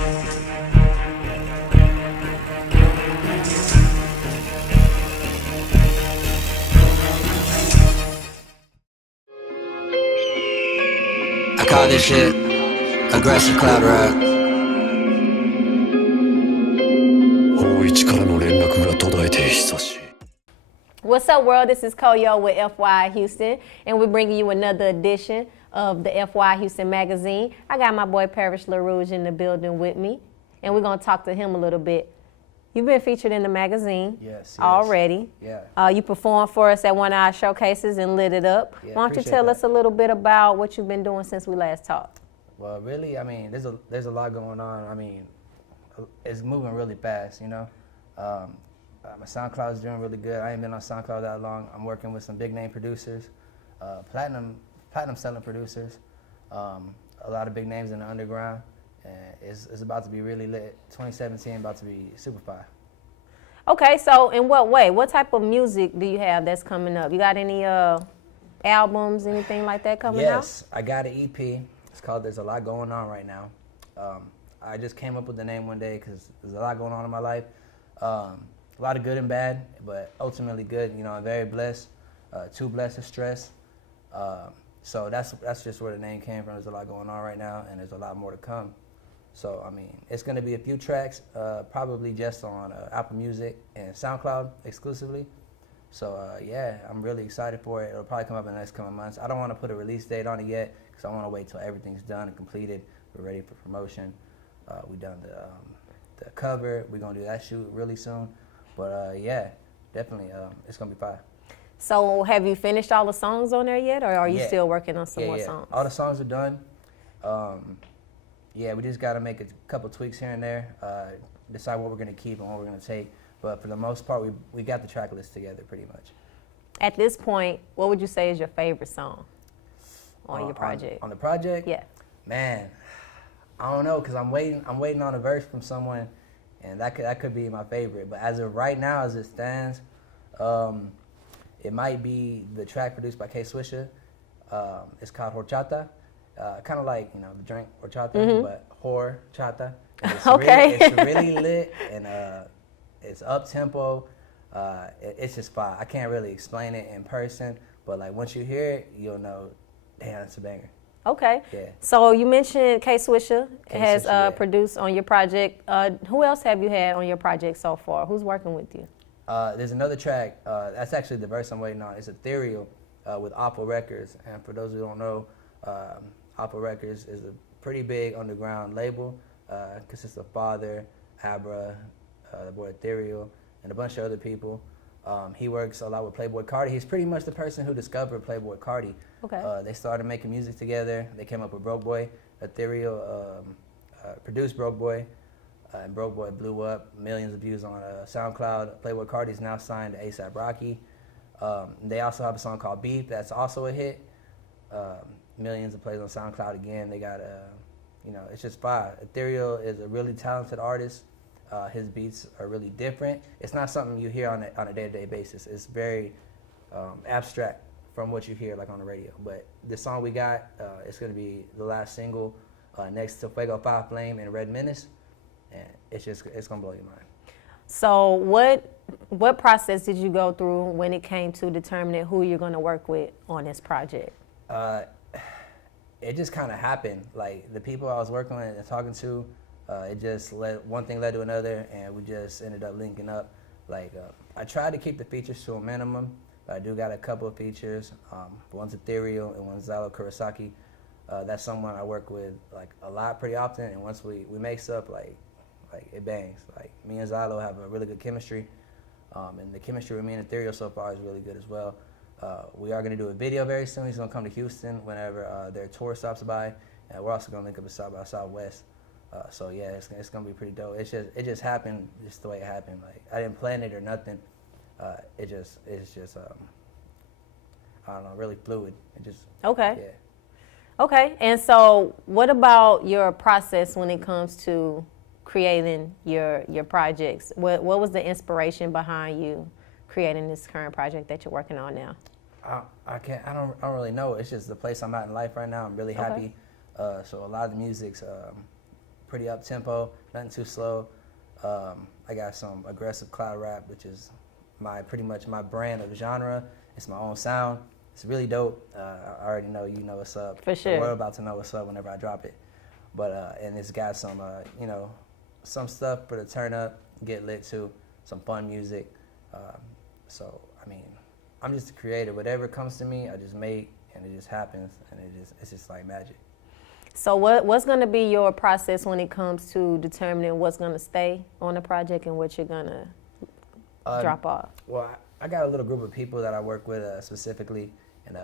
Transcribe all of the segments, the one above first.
I call this shit aggressive cloud rap. 大一からの連絡が途絶えて久しい。 What's up, world? This is Coyo with FYI Houston, and we're bringing you another edition of the FYI Houston magazine. I got my boy Parrish Rouge in the building with me, and we're going to talk to him a little bit. You've been featured in the magazine already. Yeah. You performed for us at one of our showcases and lit it up. Yeah, Why don't you tell us a little bit about what you've been doing since we last talked? Well, really, I mean, there's a lot going on. I mean, it's moving really fast, you know. My SoundCloud is doing really good. I ain't been on SoundCloud that long. I'm working with some big name producers, platinum selling producers, a lot of big names in the underground. And it's about to be really lit. 2017 about to be super fire. Okay, so in what way? What type of music do you have that's coming up? You got any albums, anything like that coming out? Yes, I got an EP. It's called There's a Lot Going On Right Now. I just came up with the name one day because there's a lot going on in my life. A lot of good and bad, but ultimately good. You know, I'm very blessed, too blessed to stress. So that's just where the name came from. There's a lot going on right now, and there's a lot more to come. So, I mean, it's going to be a few tracks, probably just on Apple Music and SoundCloud exclusively. So, yeah, I'm really excited for it. It'll probably come up in the next couple months. I don't want to put a release date on it yet because I want to wait till everything's done and completed. We're ready for promotion. We done the cover. We're going to do that shoot really soon. But, yeah, definitely, it's going to be fire. So have you finished all the songs on there yet, or are you still working on some more songs? All the songs are done. Yeah, we just got to make a couple tweaks here and there, decide what we're going to keep and what we're going to take. But for the most part, we got the track list together pretty much. At this point, what would you say is your favorite song on your project? On the project? Yeah. Man, I don't know, because I'm waiting on a verse from someone, and that could be my favorite. But as of right now, as it stands, it might be the track produced by K Swisher. It's called Horchata. Kind of like, you know, the drink horchata, but horchata. It's really lit, and it's up-tempo. It's just fire. I can't really explain it in person, but like once you hear it, you'll know, damn, it's a banger. Okay. Yeah. So you mentioned K Swisher has produced on your project. Who else have you had on your project so far? Who's working with you? There's another track. That's actually the verse I'm waiting on. It's Ethereal with Apple Records. And for those who don't know, Apple Records is a pretty big underground label. Consists of Father, Abra, the boy Ethereal, and a bunch of other people. He works a lot with Playboi Carti. He's pretty much the person who discovered Playboi Carti. Okay. They started making music together. They came up with Broke Boy. Ethereal produced Broke Boy. And Broke Boy blew up, millions of views on SoundCloud. Playboi Carti is now signed to A$AP Rocky. They also have a song called Beef that's also a hit. Millions of plays on SoundCloud again. They got you know, it's just fire. Ethereal is a really talented artist. His beats are really different. It's not something you hear on a day-to-day basis. It's very abstract from what you hear like on the radio. But the song we got, it's gonna be the last single next to Fuego Fire Flame and Red Menace. And it's gonna blow your mind. So what process did you go through when it came to determining who you're gonna work with on this project? It just kind of happened. Like the people I was working with and talking to, it just one thing led to another, and we just ended up linking up. Like I tried to keep the features to a minimum, but I do got a couple of features. One's Ethereal and one's Zalo Kurosaki. That's someone I work with like a lot, pretty often, and once we mix up, like it bangs. Like me and Zalo have a really good chemistry, and the chemistry with me and Ethereal so far is really good as well. We are going to do a video very soon. He's going to come to Houston whenever their tour stops by, and we're also going to link up at South by Southwest. So yeah, it's going to be pretty dope. It just happened just the way it happened. Like I didn't plan it or nothing. It's just I don't know, really fluid. It just Okay. Yeah. Okay. And so what about your process when it comes to creating your projects? What was the inspiration behind you creating this current project that you're working on now? I don't really know. It's just the place I'm at in life right now. I'm really happy. So a lot of the music's pretty up tempo, nothing too slow. I got some aggressive cloud rap, which is pretty much my brand of genre. It's my own sound. It's really dope. I already know you know what's up. For sure. The world about to know what's up whenever I drop it. But and it's got some some stuff for the turn up, get lit too, some fun music. So I mean, I'm just a creator. Whatever comes to me, I just make, and it just happens, and it's just like magic. So what's going to be your process when it comes to determining what's going to stay on the project and what you're going to drop off? Well, I got a little group of people that I work with specifically, and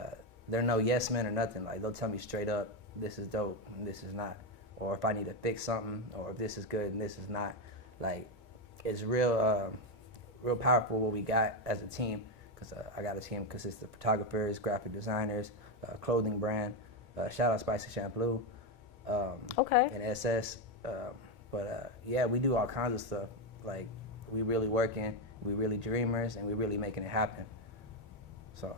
they're no yes men or nothing. Like, they'll tell me straight up, this is dope and this is not. Or if I need to fix something, or if this is good and this is not. Like, it's real powerful what we got as a team, because I got a team consists of photographers, graphic designers, clothing brand. Shout out Spicy Shampoo. Okay. And SS. Yeah, we do all kinds of stuff. Like, we really working, we really dreamers, and we really making it happen. So.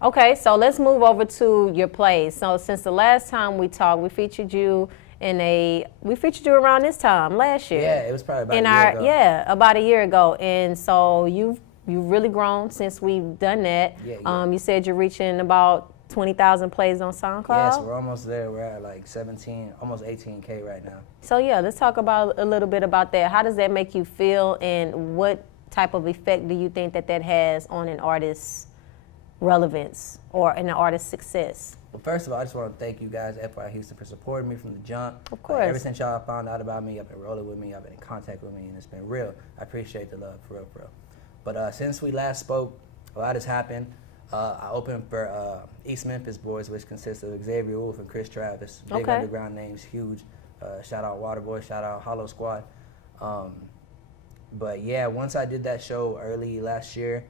Okay, so let's move over to your plays. So since the last time we talked, we featured you around this time last year. Yeah, it was probably about a year ago. Yeah, about a year ago. And so you've really grown since we've done that. Yeah. You said you're reaching about 20,000 plays on SoundCloud. Yes, we're almost there. We're at like 17, almost 18K right now. So yeah, let's talk about a little bit about that. How does that make you feel, and what type of effect do you think that has on an artist's relevance or an artist's success? Well, first of all, I just want to thank you guys, FYI Houston, for supporting me from the jump. Of course. Ever since y'all found out about me, y'all been rolling with me, y'all been in contact with me, and it's been real. I appreciate the love, for real, for real. But since we last spoke, a lot has happened. I opened for East Memphis Boys, which consists of Xavier Wolf and Chris Travis. Big Okay. underground names, huge. Shout out Waterboy, shout out Hollow Squad. But yeah, once I did that show early last year,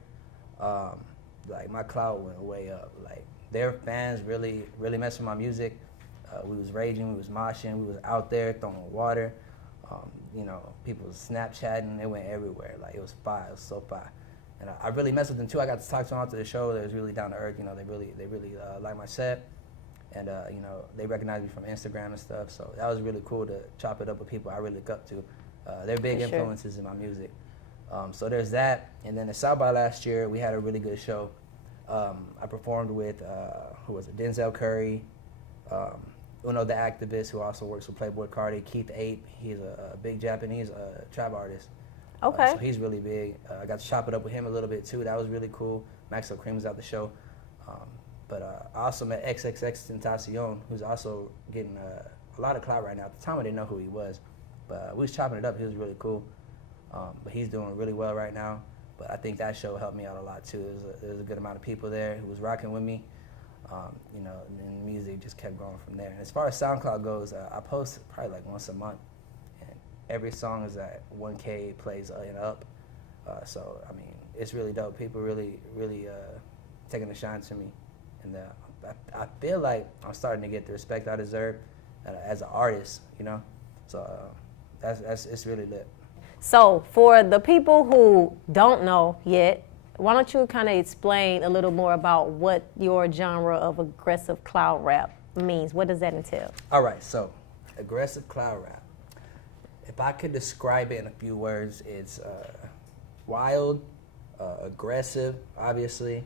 like, my clout went way up. Like, their fans really messed with my music. We was raging, we was moshing, we was out there throwing water. People was Snapchatting, it went everywhere. Like, it was fire, it was so fire. And I really messed with them too. I got to talk to them after the show. They was really down to earth. They really liked my set, and they recognized me from Instagram and stuff. So that was really cool to chop it up with people I really look up to. They're big For sure. influences in my music. So there's that. And then at South by last year, we had a really good show. I performed with Denzel Curry, Uno the Activist, who also works with Playboy Cardi, Keith Ape. He's a big Japanese trap artist. Okay. So he's really big. I got to chop it up with him a little bit too. That was really cool. Maxo Cream was at the show. But I also met XXXTentacion, who's also getting a lot of clout right now. At the time, I didn't know who he was. But we was chopping it up. He was really cool. But he's doing really well right now. But I think that show helped me out a lot too. There was a good amount of people there who was rocking with me. And the music just kept going from there. And as far as SoundCloud goes, I post probably like once a month. Every song is at 1K plays and up. So, I mean, it's really dope. People really taking a shine to me. And I feel like I'm starting to get the respect I deserve as an artist, So it's really lit. So for the people who don't know yet, why don't you kind of explain a little more about what your genre of aggressive cloud rap means? What does that entail? All right, so aggressive cloud rap. If I could describe it in a few words, it's wild, aggressive, obviously,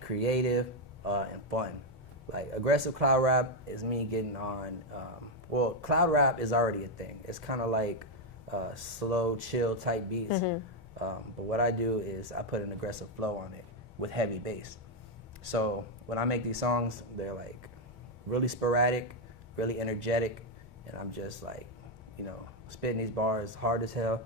creative, and fun. Like, aggressive cloud rap is me getting on, cloud rap is already a thing. It's kind of like slow, chill type beats. Mm-hmm. But what I do is I put an aggressive flow on it with heavy bass. So when I make these songs, they're like really sporadic, really energetic, and I'm just like, spitting these bars hard as hell.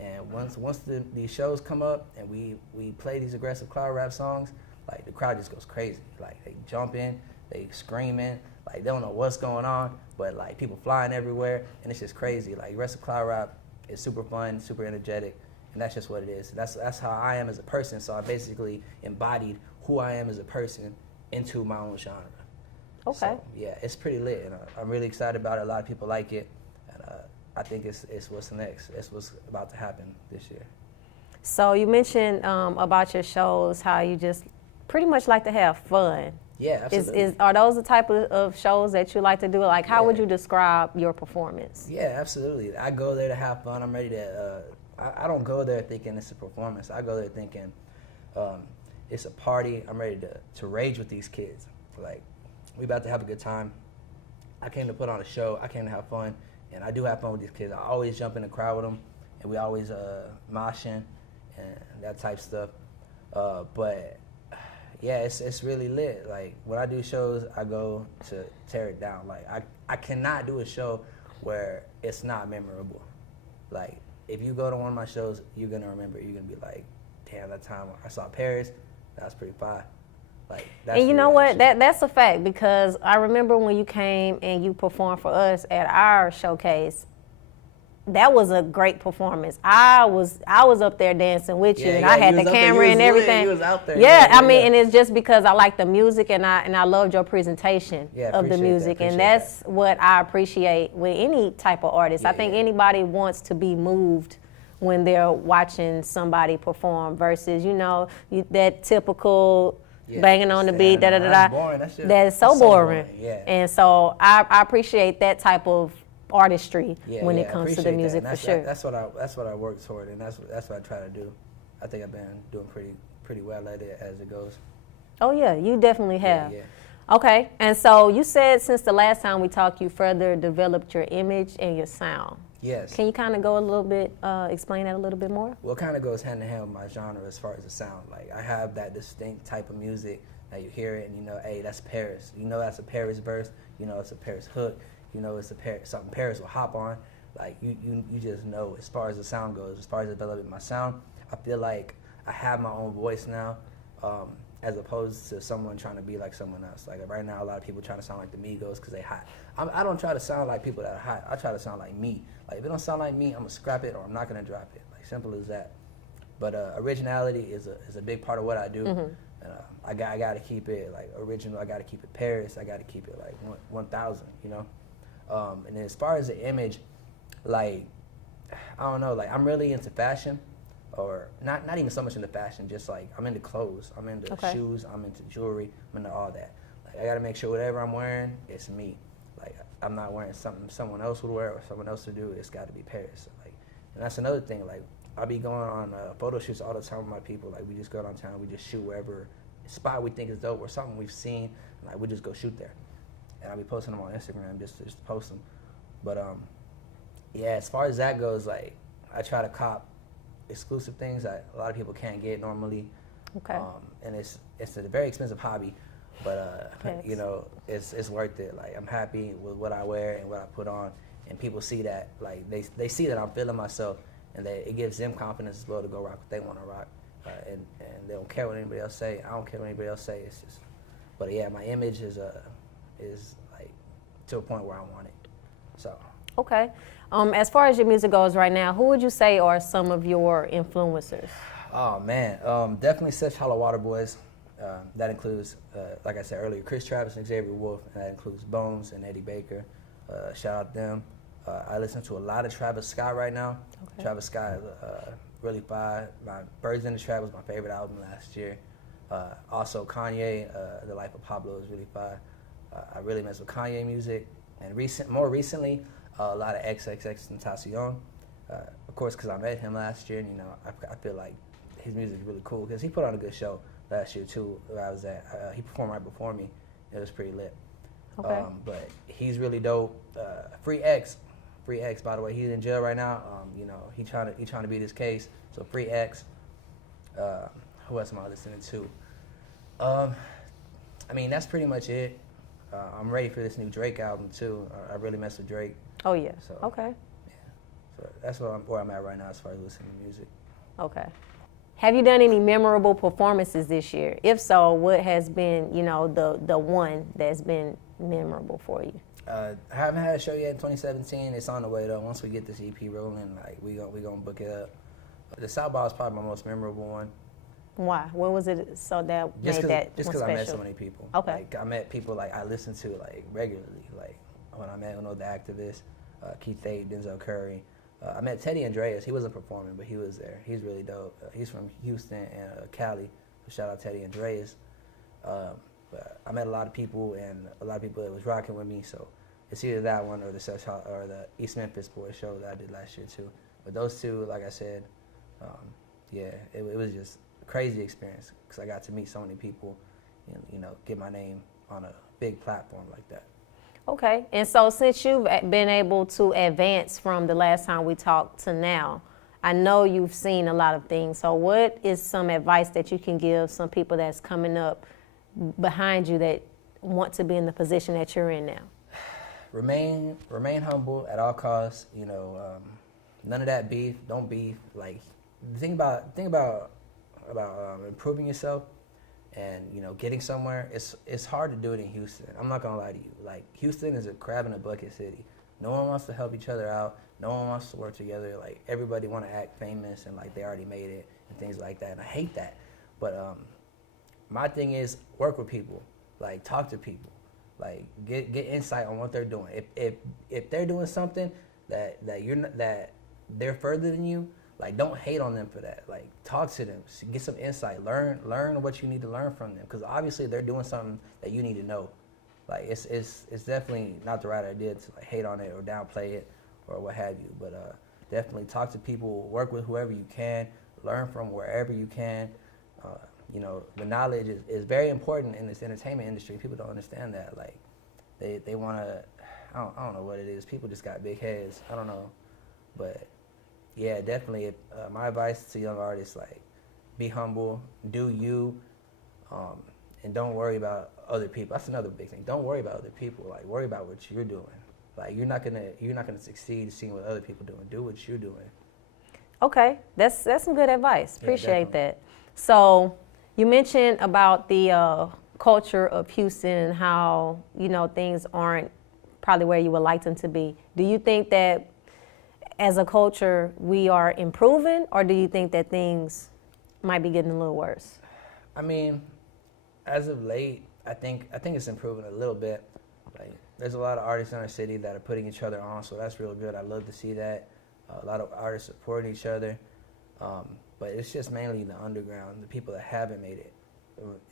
And once these shows come up and we play these aggressive cloud rap songs, like, the crowd just goes crazy. Like, they jumping, they screaming, like, they don't know what's going on, but like, people flying everywhere, and it's just crazy. Like, aggressive cloud rap is super fun, super energetic, and that's just what it is. That's how I am as a person. So I basically embodied who I am as a person into my own genre. Okay. So, yeah, it's pretty lit, and I'm really excited about it. A lot of people like it, and I think it's what's next. It's what's about to happen this year. So you mentioned about your shows, how you just pretty much like to have fun. Yeah, absolutely. Are those the type of shows that you like to do? Like, how would you describe your performance? Yeah, absolutely. I go there to have fun. I'm ready to. I don't go there thinking it's a performance. I go there thinking it's a party. I'm ready to rage with these kids. Like, we about to have a good time. I came to put on a show. I came to have fun, and I do have fun with these kids. I always jump in the crowd with them, and we always moshing and that type stuff. But yeah, it's really lit. Like, when I do shows, I go to tear it down. Like, I cannot do a show where it's not memorable. Like, if you go to one of my shows, you're gonna remember. You're gonna be like, damn, that time I saw Paris, that was pretty fire. Like, that's and you know what? That's a fact, because I remember when you came and you performed for us at our showcase. That was a great performance. I was up there dancing with you, and I had the camera and everything. You was out there. Yeah, I mean, and it's just because I like the music, and I loved your presentation of the music, and that's what I appreciate with any type of artist. I think anybody wants to be moved when they're watching somebody perform versus, that typical banging on the beat, That's boring. That's so boring. Yeah. And so I appreciate that type of artistry when it comes to the music, for sure. That's what I work toward, and that's what I try to do. I think I've been doing pretty well at it as it goes. Oh yeah, you definitely have. Yeah. Okay, and so you said since the last time we talked, you further developed your image and your sound. Yes. Can you kind of go a little bit, explain that a little bit more? Well, it kind of goes hand in hand with my genre as far as the sound. Like, I have that distinct type of music that you hear it and you know, hey, that's Paris. You know that's a Paris verse. You know it's a Paris hook. You know it's something Paris will hop on. Like, you just know as far as the sound goes. As far as developing my sound, I feel like I have my own voice now, as opposed to someone trying to be like someone else. Like, right now, a lot of people trying to sound like the Migos because they hot. I don't try to sound like people that are hot. I try to sound like me. Like, if it don't sound like me, I'm gonna scrap it or I'm not gonna drop it. Like, simple as that. But originality is a big part of what I do. And, I gotta keep it like original. I gotta keep it Paris. I gotta keep it like 1,000. You know. And then as far as the image, like, I don't know. Like, I'm really into fashion. Or not even so much into fashion, just like I'm into clothes, I'm into shoes, I'm into jewelry, I'm into all that. Like, I gotta make sure whatever I'm wearing, it's me. Like, I'm not wearing something someone else would wear or someone else would do. It's got to be Paris. Like, and that's another thing. Like, I'll be going on photo shoots all the time with my people. Like, we just go downtown, we just shoot wherever spot we think is dope or something we've seen, and like we just go shoot there. And I'll be posting them on Instagram just to post them. But yeah, as far as that goes, like, I try to cop exclusive things that a lot of people can't get normally. Okay. And it's a very expensive hobby, but you know, it's worth it. Like, I'm happy with what I wear and what I put on, and people see that. Like, they see that I'm feeling myself, and that it gives them confidence as well to go rock what they want to rock, and they don't care what anybody else say. I don't care what anybody else say. It's just, but yeah, my image is like to a point where I want it. So. Okay. As far as your music goes right now, who would you say are some of your influencers? Oh man, definitely Such Hollow Water Boys. That includes, like I said earlier, Chris Travis and Xavier Wolf, and that includes Bones and Eddie Baker. Shout out them. I listen to a lot of Travis Scott right now. Okay. Travis Scott is really fire. My Birds in the Trap was my favorite album last year. Also Kanye, The Life of Pablo is really fire. I really mess with Kanye music. And more recently, a lot of XXXTentacion. Of course, because I met him last year, and you know, I feel like his music is really cool because he put on a good show last year too. Where I was at, he performed right before me. It was pretty lit. Okay. But he's really dope. Free X, by the way, he's in jail right now. You know, he trying to beat his case. So Free X. Who else am I listening to? I mean, that's pretty much it. I'm ready for this new Drake album too. I really mess with Drake. Oh yeah. So, okay. Yeah. So that's where I'm at right now as far as listening to music. Okay. Have you done any memorable performances this year? If so, what has been, you know, the one that's been memorable for you? I haven't had a show yet in 2017. It's on the way though. Once we get this EP rolling, like we gonna book it up. The South Ball is probably my most memorable one. Why? What was it so that just made that just one because I met special? so many people. Okay. Like, I met people like I listen to like regularly. Like when I met the activist, Keith Tate, Denzel Curry. I met Teddy Andreas. He wasn't performing, but he was there. He's really dope. He's from Houston and Cali. So shout out Teddy Andreas. But I met a lot of people, and a lot of people that was rocking with me. So it's either that one or the East Memphis Boys show that I did last year too. But those two, like I said, yeah, it was just a crazy experience because I got to meet so many people and, you know, get my name on a big platform like that. Okay, and so since you've been able to advance from the last time we talked to now, I know you've seen a lot of things. So what is some advice that you can give some people that's coming up behind you that want to be in the position that you're in now? Remain humble at all costs. You know, none of that beef. Don't beef. Like, think about improving yourself, and you know, getting somewhere. It's hard to do it in Houston. I'm not gonna lie to you. Like, Houston is a crab in a bucket city. No one wants to help each other out. No one wants to work together. Like, everybody want to act famous and like they already made it and things like that. And I hate that. But my thing is work with people. Like, talk to people. Like, get insight on what they're doing. If they're doing something that they're further than you, like, don't hate on them for that. Like, talk to them, get some insight, learn what you need to learn from them, because obviously they're doing something that you need to know. Like, it's definitely not the right idea to like hate on it or downplay it or what have you. But definitely talk to people, work with whoever you can, learn from wherever you can. You know, the knowledge is very important in this entertainment industry. People don't understand that. Like, they want to, I don't know what it is. People just got big heads. I don't know. But, yeah, definitely my advice to young artists, like, be humble, do you, and don't worry about other people. That's another big thing. Don't worry about other people. Like, worry about what you're doing. Like, you're not gonna succeed seeing what other people doing. Do what you're doing. Okay, that's some good advice. Appreciate definitely. that. So you mentioned about the culture of Houston and how, you know, things aren't probably where you would like them to be. Do you think that as a culture we are improving, or do you think that things might be getting a little worse? I mean, as of late, I think it's improving a little bit. Like, there's a lot of artists in our city that are putting each other on, so that's real good. I love to see that. A lot of artists supporting each other. But it's just mainly the underground, the people that haven't made it.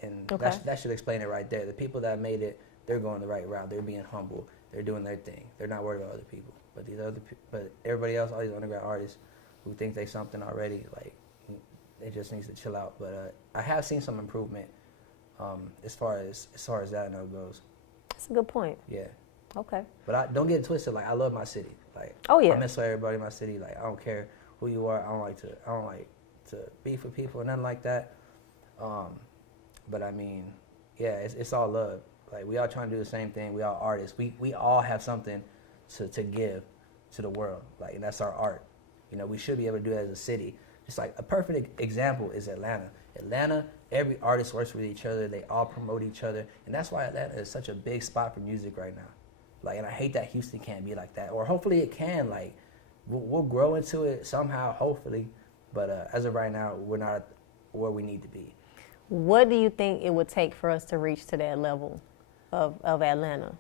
And Okay. that should explain it right there. The people that made it, they're going the right route. They're being humble. They're doing their thing. They're not worried about other people. But everybody else, all these underground artists who think they something already, like, it just needs to chill out. But I have seen some improvement as far as that note goes. That's a good point. Yeah. Okay. But don't get it twisted. Like, I love my city. Like, Oh, yeah. I miss everybody in my city. Like, I don't care who you are. I don't like to beef with people or nothing like that. But I mean, yeah, it's all love. Like, we all trying to do the same thing. We all artists. We all have something to give to the world. Like, and that's our art. You know, we should be able to do that as a city. Just like a perfect example is Atlanta. Atlanta, every artist works with each other. They all promote each other, and that's why Atlanta is such a big spot for music right now. Like, and I hate that Houston can't be like that, or hopefully it can. Like, we'll grow into it somehow, hopefully. But as of right now, we're not where we need to be. What do you think it would take for us to reach to that level of Atlanta?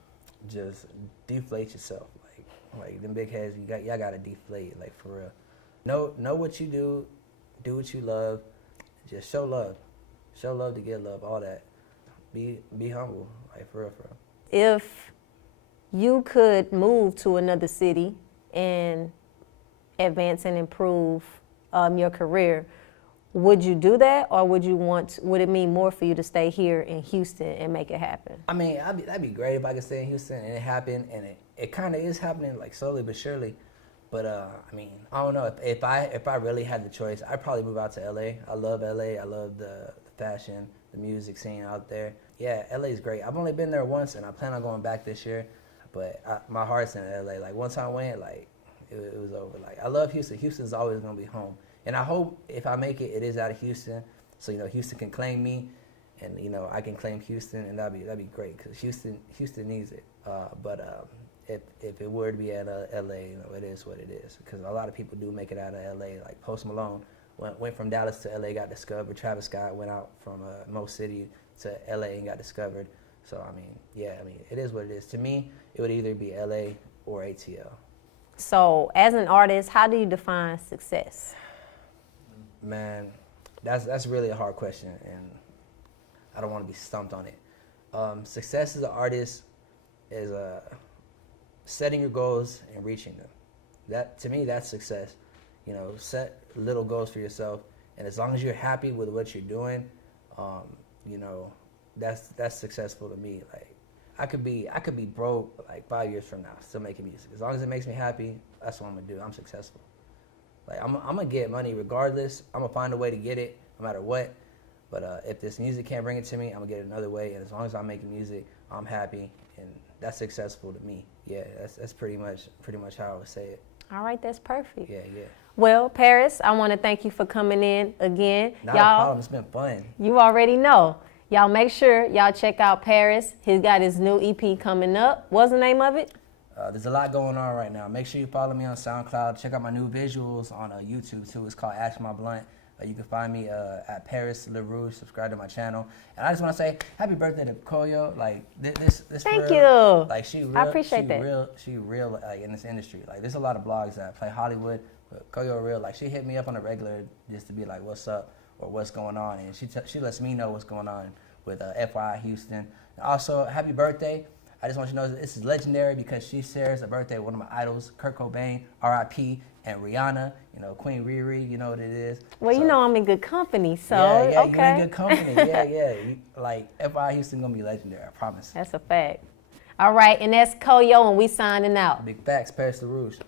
Just deflate yourself. Like them big heads, y'all gotta deflate, like, for real. Know what you do what you love. Just show love to get love, all that. Be humble, like, for real. If you could move to another city and advance and improve your career, would you do that, or would it mean more for you to stay here in Houston and make it happen? I mean, that'd be great if I could stay in Houston and it happened, and it kind of is happening, like, slowly but surely. But I mean, I don't know, if I really had the choice, I'd probably move out to LA. I love LA. I love the fashion, the music scene out there. Yeah, LA is great. I've only been there once, and I plan on going back this year. But my heart's in LA. Like, once I went, like, it was over. Like, I love Houston. Houston's always gonna be home. And I hope if I make it, it is out of Houston, so, you know, Houston can claim me, and, you know, I can claim Houston, and that'd be great, because Houston needs it. But if it were to be at LA, you know, it is what it is, because a lot of people do make it out of LA. Like, Post Malone went from Dallas to LA, got discovered. Travis Scott went out from Mo City to LA and got discovered. So I mean, yeah, I mean, it is what it is. To me, it would either be LA or ATL. So, as an artist, how do you define success? Man, that's really a hard question, and I don't want to be stumped on it. Success as an artist is setting your goals and reaching them. That, to me, that's success. You know, set little goals for yourself, and as long as you're happy with what you're doing, you know, that's successful to me. Like, I could be broke like 5 years from now, still making music. As long as it makes me happy, that's what I'm gonna do. I'm successful. Like, I'm gonna get money regardless. I'm gonna find a way to get it no matter what. But if this music can't bring it to me, I'm gonna get it another way. And as long as I'm making music, I'm happy, and that's successful to me. Yeah, that's pretty much how I would say it. All right, that's perfect. Yeah. Well, Paris, I want to thank you for coming in again. Not a problem. It's been fun. You already know. Y'all make sure y'all check out Paris. He's got his new EP coming up. What's the name of it? There's a lot going on right now. Make sure you follow me on SoundCloud. Check out my new visuals on YouTube too. It's called Ash My Blunt. You can find me at Paris Rouge. Subscribe to my channel. And I just want to say happy birthday to Coyo. Like this. Thank real, you. Like she real. I appreciate that. She real like in this industry. Like there's a lot of blogs that play Hollywood, but Coyo real. Like she hit me up on a regular just to be like, what's up or what's going on, and she lets me know what's going on with FYI Houston. And also, happy birthday. I just want you to know that this is legendary because she shares a birthday with one of my idols, Kurt Cobain, R.I.P., and Rihanna, you know, Queen Riri, you know what it is. Well, you know I'm in good company, so yeah, okay. You're in good company. Yeah. Like, FYI Houston gonna be legendary, I promise. That's a fact. All right, and that's Coyo, and we signing out. Big facts, Paris Rouge.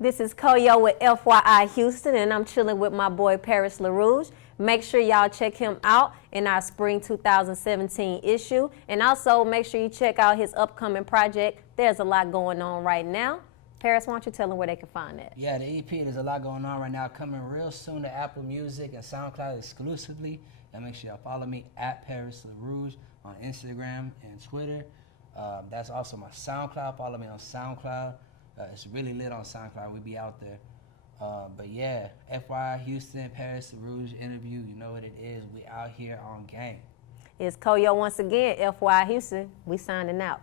This is Coyo with FYI Houston, and I'm chilling with my boy Paris LaRouge. Make sure y'all check him out in our spring 2017 issue. And also make sure you check out his upcoming project. There's a lot going on right now. Paris, why don't you tell them where they can find that? Yeah, the EP, there's a lot going on right now. Coming real soon to Apple Music and SoundCloud exclusively. And make sure y'all follow me at Paris LaRouge on Instagram and Twitter. That's also my SoundCloud. Follow me on SoundCloud. It's really lit on SoundCloud. We be out there. But yeah, FYI Houston, Paris Rouge interview. You know what it is. We out here on game. It's Coyo once again, FYI Houston. We signing out.